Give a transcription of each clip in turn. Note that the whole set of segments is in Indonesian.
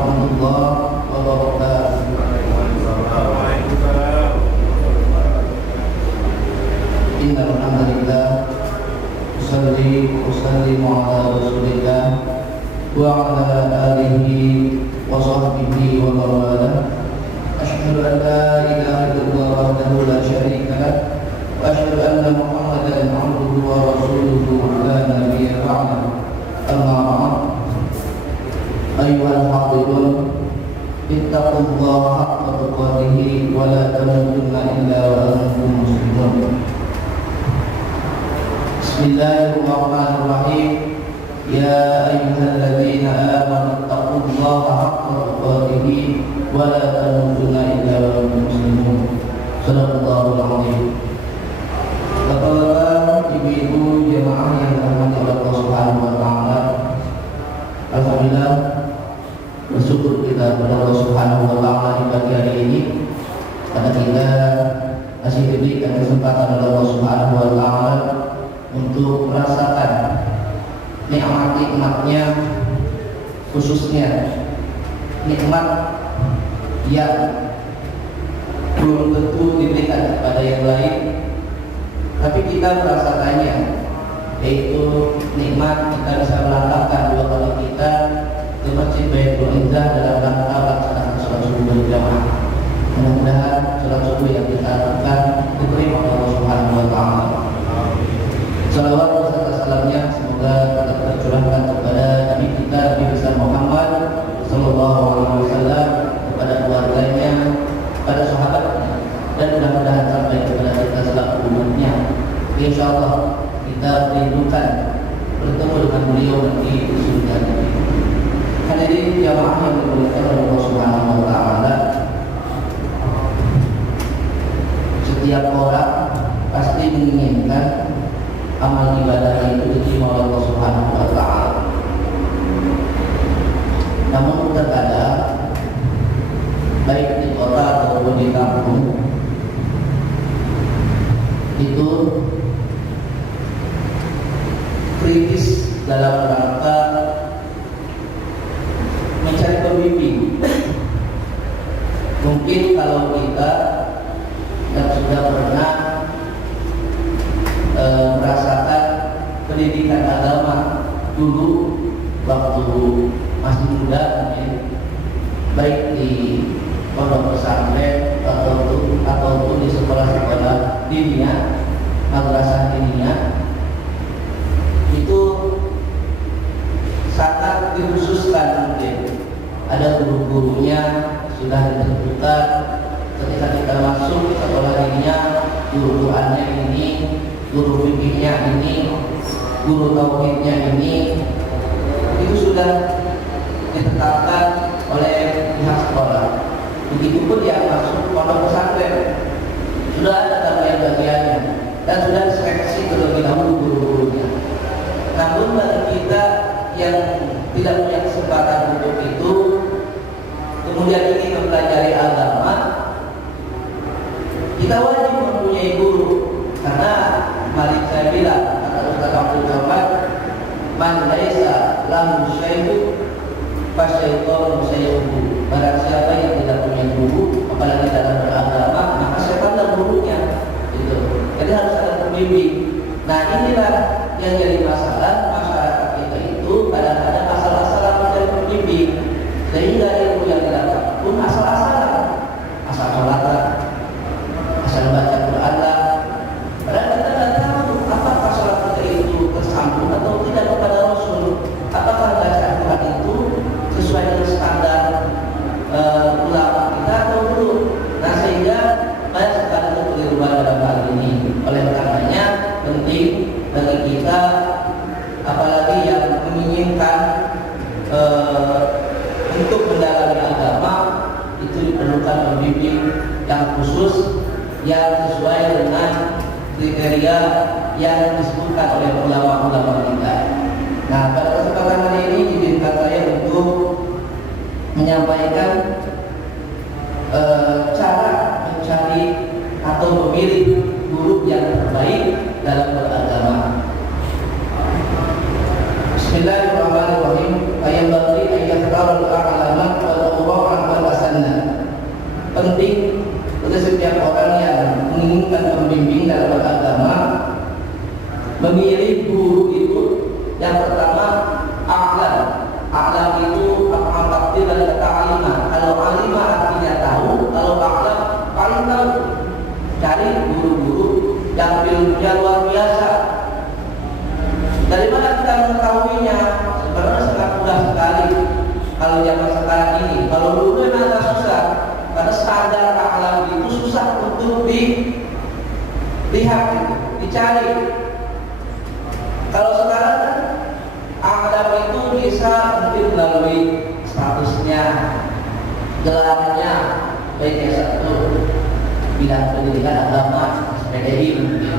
warahmatullahi wabarakatuh. Innal hamdalillah usallimu ala rasulillah wa ala alihi wa sahbihi wa man walah. Asyhadu an la ilaha illallah wahdahu la syarika lah wa asyhadu anna Muhammadan abduhu wa rasuluhu la nabiyya ba'dahu. Amma ba'd. Ayyuhal hafidhun, ittaqullaha haqqa tuqatih wa la tamutunna illa wa antum muslimun. Bismillahirrahmanirrahim. Ya ayyuhalladzina amanu ittaqullaha haqqa tuqatih wa la tamutunna illa wa antum muslimun. Shadaqallahul azim. Bapak-bapak, ibu-ibu jemaah yang dirahmati Allah Subhanahu wa taala. Alhamdulillah, bersyukur kita kepada Allah Subhanahu wa taala di pagi hari ini karena kita masih diberikan kesempatan oleh Allah Subhanahu wa taala untuk merasakan nikmat-nikmatnya, khususnya nikmat yang belum tentu diberikan kepada yang lain, tapi kita merasakannya, yaitu nikmat kita bisa melangkahkan dua kali kita ke Masjid Baitul Izzah dalam rangka melaksanakan sholat subuh berjamaah. Mudah-mudahan sholat subuh yang kita lakukan diterima oleh Allah Subhanahu wa taala. Salawat beserta salamnya semoga tetap tercurahkan kepada Nabi kita Nabi besar Muhammad sallallahu alaihi wasallam, kepada keluarganya, kepada sahabatnya, dan mudah-mudahan sampai kepada kita selaku umatnya. Insyaallah kita merindukan bertemu dengan beliau nanti di surga nanti. Hadirin jamaah yang dimuliakan oleh Allah Subhanahu wa taala, setiap orang pasti menginginkan amal ibadah itu diterima oleh Allah Subhanahu wa taala. Namun terkadang baik di kota ataupun di kampung itu kritis dalam rangka mencari pembimbing. Mungkin kalau kita yang sudah pernah merasakan pendidikan agama dulu waktu masih muda, baik di pondok pesantren ataupun di sekolah-sekolah diniyah, madrasah diniyah, itu sangat dikhususkan. Mungkin ada guru-gurunya sudah ditentukan ketika kita masuk sekolah diniyah, guru Qur'annya ini, guru fikihnya ini, guru tauhidnya ini, itu sudah ditetapkan oleh pihak sekolah. Begitupun yang masuk pondok pesantren sudah ada bagian-bagiannya dan sudah diseleksi terlebih dahulu guru-gurunya. Namun bagi kita yang tidak punya kesempatan untuk itu, kemudian ingin mempelajari agama, kita wajib mempunyai guru. Karena mari saya bilang, kata Ustaz Abdul Somad, man laisa lahu syai'un fasyaitanu syai'uhu. Barang siapa yang tidak punya guru, apalagi dalam beragama, maka setanlah gurunya. Gitu. Jadi harus ada pembimbing. Nah, inilah yang jadi masalah masyarakat kita itu, kadang-kadang asal-asalan mencari pembimbing, sehingga ilmu yang didapat pun asal-asalan, asal sholatan, asal baca Quran lah. Padahal kita tidak tahu apakah sholat kita itu tersambung atau tidak kepada Rasul. Apakah bacaan Quran itu sesuai dengan standar ulama kita atau belum? Nah, sehingga banyak sekali kekeliruan dalam hal ini. Oleh karenanya penting bagi kita, apalagi yang menginginkan untuk mendalami agama, itu diperlukan pembimbing yang khusus, yang sesuai dengan kriteria yang disebutkan oleh ulama-ulama kita. Nah, pada kesempatan hari ini izinkan saya untuk menyampaikan cara mencari atau memilih guru yang terbaik dalam beragama. Bismillahirrahmanirrahim. Ayat bagi ayat al-a'laman wal guru itu yang pertama a'lam. A'lam itu apa dan kata alimah. Kalau alimah artinya tahu, kalau a'lam paling tahu. Cari guru-guru yang ilmunya luar biasa. Dari mana kita mengetahuinya? Sebenarnya sangat mudah sekali kalau zaman sekarang ini. Kalau dulu memang agak susah, karena standar a'lam itu susah untuk dilihat, dicari. Kalau sekarang a'lam itu bisa mungkin melalui statusnya, gelarnya, baik S1 bidang pendidikan agama, SPDI mungkin,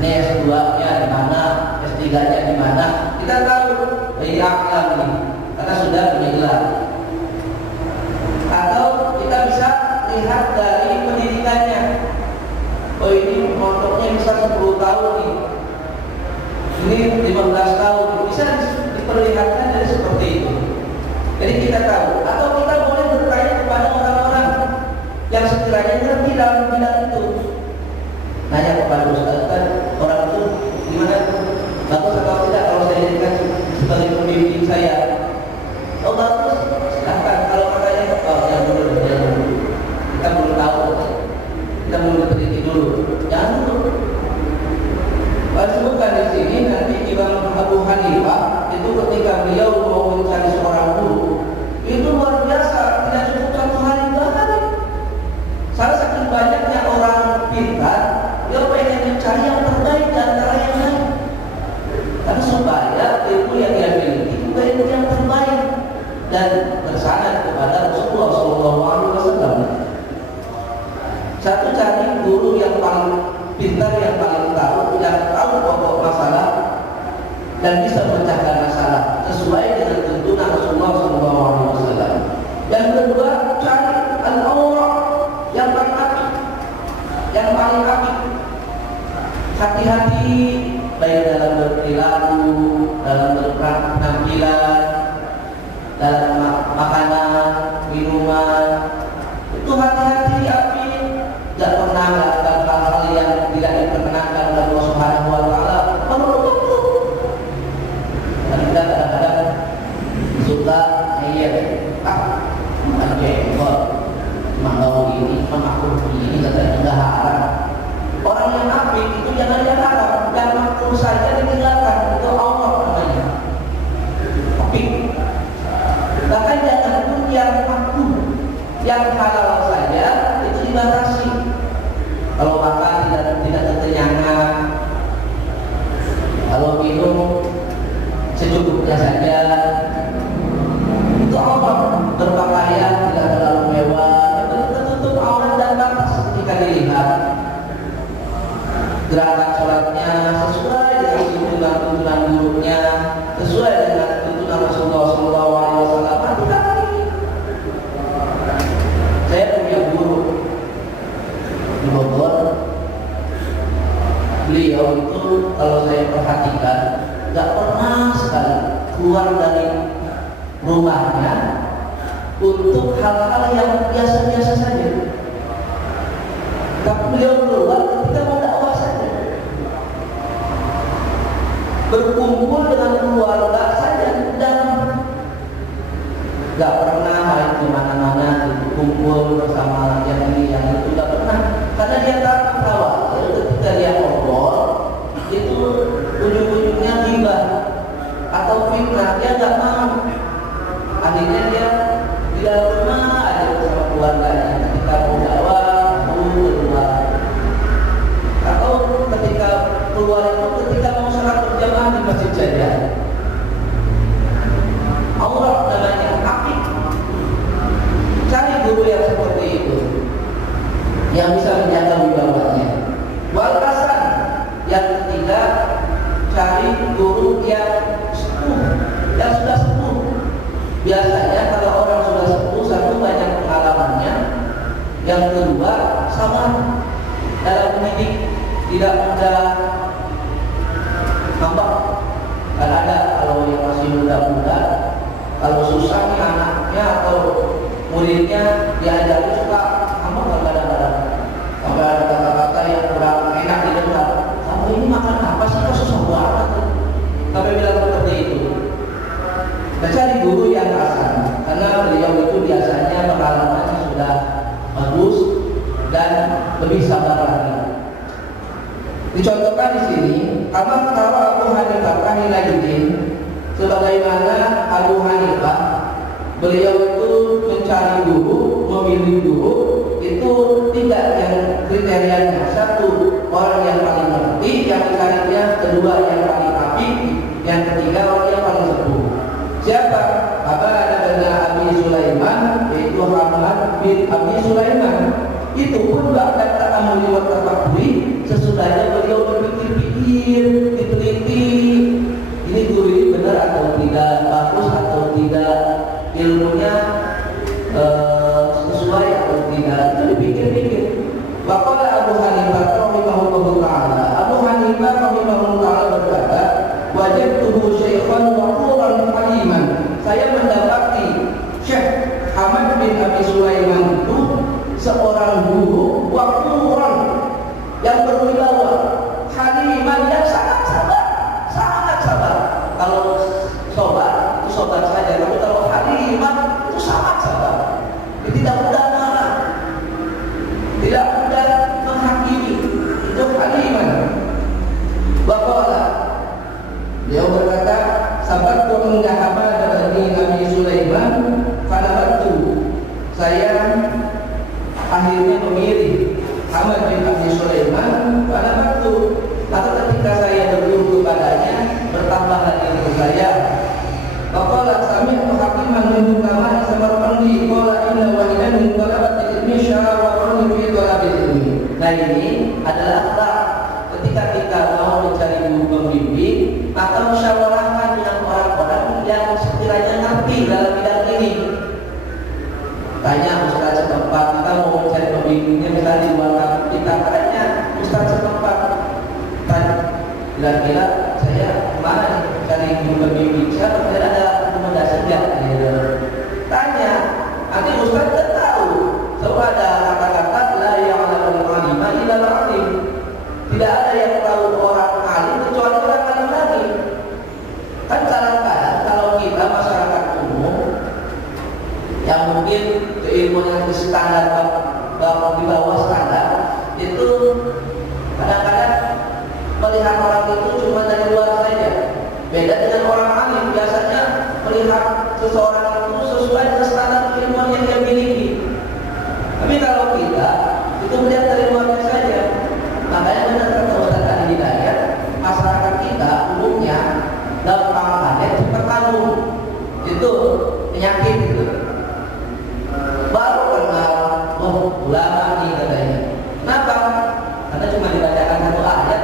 ini S2-nya di mana, S3-nya di mana, kita tahu dari a'lam ini, karena sudah punya gelar. Atau kita bisa lihat dari pendidikannya. Oh ini mondoknya bisa 10 tahun nih, ini 15 tahun, bisa diperlihatkan dari seperti itu. Jadi kita tahu. Atau kita boleh bertanya kepada orang-orang yang sekiranya ngerti dalam bidang itu. Nanya kepada ustaz, kan orang itu gimana? Bagus atau tidak kalau saya jadikan sebagai pembimbing saya? Oh bagus, silahkan. Kalau katanya yang dulu, kita belum tahu, kita belum teliti dulu. Jangan dulu. Disebutkan di sini nanti Imam Abu Hanifah itu ketika beliau mau mencari seorang guru itu luar biasa, tidak cukup 1 hari 2 hari. Salah saking banyaknya orang pintar, dia pengen mencari yang terbaik di antara yang lain. Karena supaya ilmu yang dia miliki juga ilmu yang terbaik dan bersanad kepada Rasulullah SAW. Satu, cari guru yang paling pintar, yang paling tahu, yang tahu pokok masalah dan bisa memecahkan masalah sesuai dengan tuntunan Rasulullah SAW. Yang kedua, cari al-awra yang paling apik, yang paling apik. Hati-hati baik dalam berperilaku, dalam berpenampilan, dalam makanan, minuman. Itu hati-hati, apik. Tidak pernah melakukan hal-hal yang tidak diperkenankan oleh Allah Subhanahu Wa Taala. Dan kita kadang-kadang suka mau ini, makruh ini, katanya enggak haram. Orang yang apik itu jangan yang haram, yang makruh saja ditinggalkan. Itu Allah namanya apik. Bahkan jangan pun yang makruh, yang halal saja itu dibatasi. Kalau makan tidak kekenyangan, kalau minum secukupnya saja. Itu Allah. Berpakaian tidak terlalu mewah, tertutup aurat dan batas ketika dilihat. Gerakan sholatnya sesuai dengan tuntunan gurunya, sesuai dengan tuntunan Rasulullah SAW. Saya punya guru di Bogor. Beliau itu kalau saya perhatikan nggak pernah sekali keluar dari rumahnya untuk hal-hal yang biasa-biasa saja. Tapi beliau keluar ketika mau dakwah saja, berkumpul dengan keluarga saja, dan nggak pernah main kemana-mana, kumpul bersama yang ini yang itu, nggak pernah. Karena dia takut khawatir ketika dia ngobrol itu ujung-ujungnya ghibah atau fitnah. Dia nggak mau. Akhirnya dia di dalam rumah aja bersama keluarganya. Ketika mau dakwah, keluar. Atau ketika keluar itu ketika mau sholat berjamaah di masjid saja. Aurat namanya, apik. Cari guru yang seperti itu, yang bisa menjaga wibawanya. Wal hasan, yang ketiga, cari guru yang sepuh, yang sudah sepuh. Biasanya kalau orang sudah sepuh, satu banyak pengalamannya, yang kedua sabar dalam mendidik, tidak mudah ngambek. Kan ada kalau yang masih muda-muda, kalau susah nih anaknya atau muridnya diajari suka ngambek kadang-kadang. Sampai ada kata-kata yang kurang enak didengar. Kamu ini makan apa sih, kok susah banget? Kama kata Abu Hanifah Rahimahullah, sebagaimana Abu Hanifah, beliau itu mencari guru, memilih guru itu tidak yang kriterianya. Satu, orang yang paling ngerti, yang dicarinya. Kedua, yang paling apik. Yang ketiga, orang yang paling sepuh. Siapa? Ada Abi Sulaiman, yaitu Hamad bin Abi Sulaiman. Itu pun bahkan ta'amuli wa tafakkuri, sesudahnya beliau berpikir-pikir, diteliti, ini guru ini benar atau tidak, bagus atau tidak, ilmunya sesuai atau tidak, itu dipikir-pikir. Waqala Abu Hanifah rahimahullahu ta'ala, Abu Hanifah rahimahullahu ta'ala berkata, wajadtuhu syaikhan waquran haliman. Saya mendapati Syekh Hamad bin Abi Sulaiman itu seorang guru waquran yang berwibawa, haliman yang sangat sabar, sangat sabar. Kalau sobat itu sobat saja, tapi kalau haliman itu sangat sabar. Dia tidak mudah marah, tidak mudah menghakimi. Itu haliman. Waqala, dia berkata, sabar turun Hamad bin Abi Sulaiman, fanabattu. Saya akhirnya memilih Hamad bin Abi Sulaiman, fanabattu. Maka ketika saya berguru kepadanya, bertambahlah ilmu saya. Faqala sami'tu hakiman min hukama Samarqandi qala inna wahidan min talabatil ilmi syawarun fi talabil ilmi. Nah, ini adalah akhlak. Ketika kita mau mencari guru pembimbing, maka musyawarahkan dengan orang-orang yang sekiranya ngerti dalam bidang ini. Tanya ustaz setempat, kita mau mencari pembimbingnya misalnya di luar kampus kita, tanya ustaz setempat, tanya kira-kira saya kemana nih cari guru pembimbing, saya tidak ada rekomendasi nggak? Tanya, nanti ustaz tidak tahu. Sebab ada kata-kata la ya'lamul 'alima illa al-'alim. Tidak ada yang tahu orang alim kecuali orang alim lagi. Kan kadang-kadang kalau kita masyarakat umum yang mungkin keilmuan yang standar di bawah standar itu kadang-kadang melihat orang itu cuma dari luar saja. Beda dengan orang alim, biasanya melihat seseorang itu sesuai dengan standar keilmuan yang dia miliki. Tapi kalau kita itu melihat dari luarnya saja. Makanya benar kata Ustaz Ali Hidayat, masyarakat kita umumnya gampang cepat kagum. Itu penyakit itu. Baru kenal, ulama nih katanya. Kenapa? Karena cuma dibacakan satu ayat,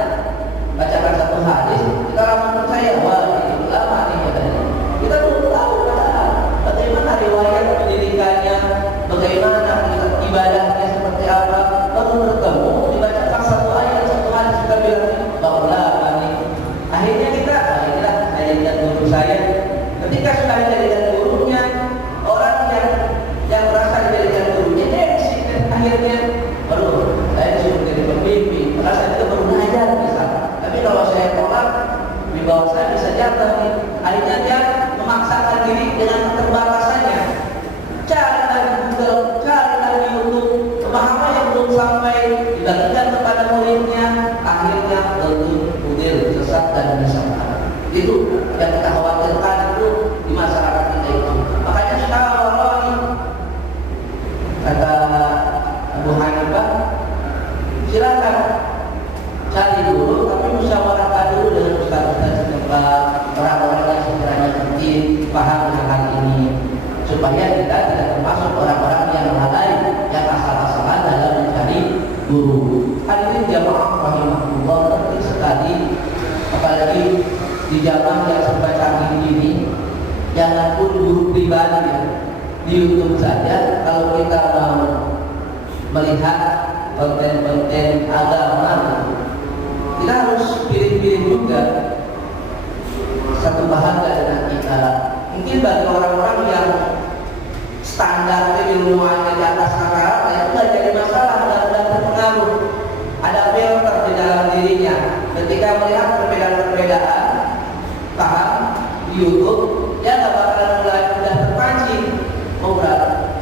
bacakan satu hadis, kita langsung percaya, wah ini ulama nih katanya. Kita belum tahu bagaimana riwayat pendidikannya, bagaimana ibadahnya seperti apa. Baru bertemu, dibacakan satu ayat, satu hadis, kita bilang, wah ulama nih. Akhirnya kita, inilah saya jadikan guru saya. Ketika sudah dijadikan gurunya, orang yang merasa dijadikan gurunya, akhirnya baru saya disuruh jadi pembimbing, merasa itu baru belajar bisa. Tapi kalau saya tolak, di bawah saya bisa jatuh nih. Akhirnya dia memaksakan diri dengan keterbatasannya. Cari lagi Google, cari lagi YouTube, pemahaman yang belum sampai dibagikan kepada muridnya, akhirnya tertutup, sesat dan menyesatkan. Itu yang kita khawatirkan itu di masyarakat kita itu. Makanya syawarani, kata Abu Hanifah, silakan cari dulu, tapi musyawarahkan dulu dengan ustaz-ustaz setempat, orang-orang yang sekiranya ngerti, paham dengan hal ini, supaya kita tidak termasuk orang-orang yang lalai, yang asal-asalan dalam mencari guru. Hadirin jamaah rahimahullah, penting sekali, apalagi di zaman yang serba canggih ini, jangan pun guru pribadi ya, di YouTube saja. Kalau kita mau melihat konten-konten agama, kita harus pilih-pilih juga satu bahagia dengan kita. Mungkin bagi orang-orang yang standar ilmuannya di atas rata-rata, itu nggak jadi masalah, nggak terpengaruh. Ada filter di dalam dirinya. Ketika melihat perbedaan-perbedaan paham di YouTube, dia nggak bakalan mulai mudah terpancing.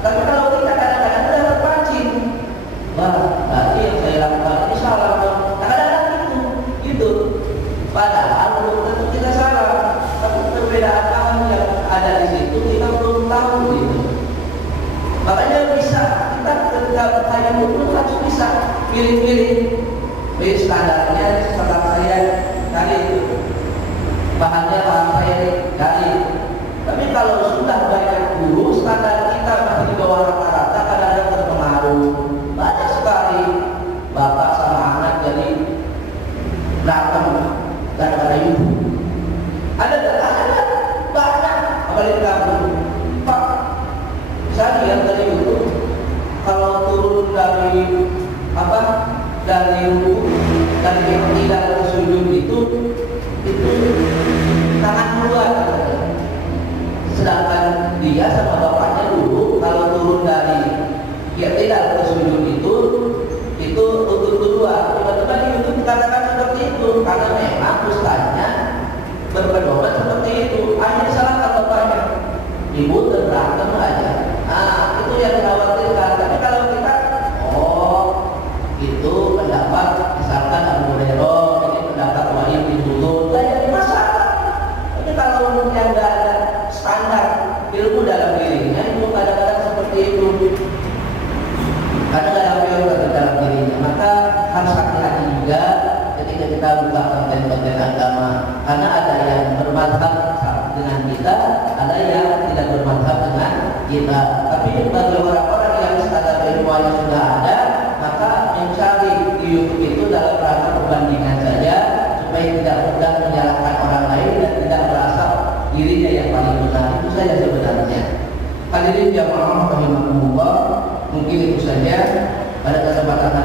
Tapi kalau kita kadang-kadang mudah terpancing, wah, berarti yang saya lakukan ini salah. Kadang-kadang itu. Pada yang itu harus bisa pilih-pilih. Jadi standarnya setelah saya cari itu, bahannya saya cari. Tapi kalau sudah banyak guru, standar kita masih di bawah rata-rata, kadang-kadang terpengaruh. Banyak sekali bapak sama anak jadi berantem gara-gara ibu. Ada banyak, apalagi kamu, Pak. Saya lihat dari YouTube, kalau turun dari dari ruku, dari tidak ke sujud itu tangan keluar. Sedangkan dia sama bapaknya dulu kalau turun dari tidak ke sujud itu lutut kedua. Tiba-tiba di YouTube dikatakan seperti itu karena memang ustaznya berpedoman seperti itu. Akhirnya salahkan bapaknya, ibu berantem aja. Nah, itu yang dikhawatirkan. Tapi kalau kita, itu pendapat misalkan Abu Hurairah, ini pendapat Wahid bin Hudud, tidak jadi masalah. Tapi kalau yang tidak ada standar ilmu dalam dirinya, itu kadang-kadang seperti itu. Kadang-kadang ilmu dalam dirinya, maka harus hati-hati juga ketika kita buka konten-konten agama, karena ada yang bermadzhab dengan kita, ada yang tidak bermadzhab dengan kita. Tapi bagi orang-orang yang standar ilmunya sudah ada, maka mencari di YouTube itu dalam rangka perbandingan saja, supaya tidak mudah menyalahkan orang lain dan tidak merasa dirinya yang paling benar. Itu saja sebenarnya. Hadirin jamaah rahimakumullah, mungkin itu saja pada kesempatan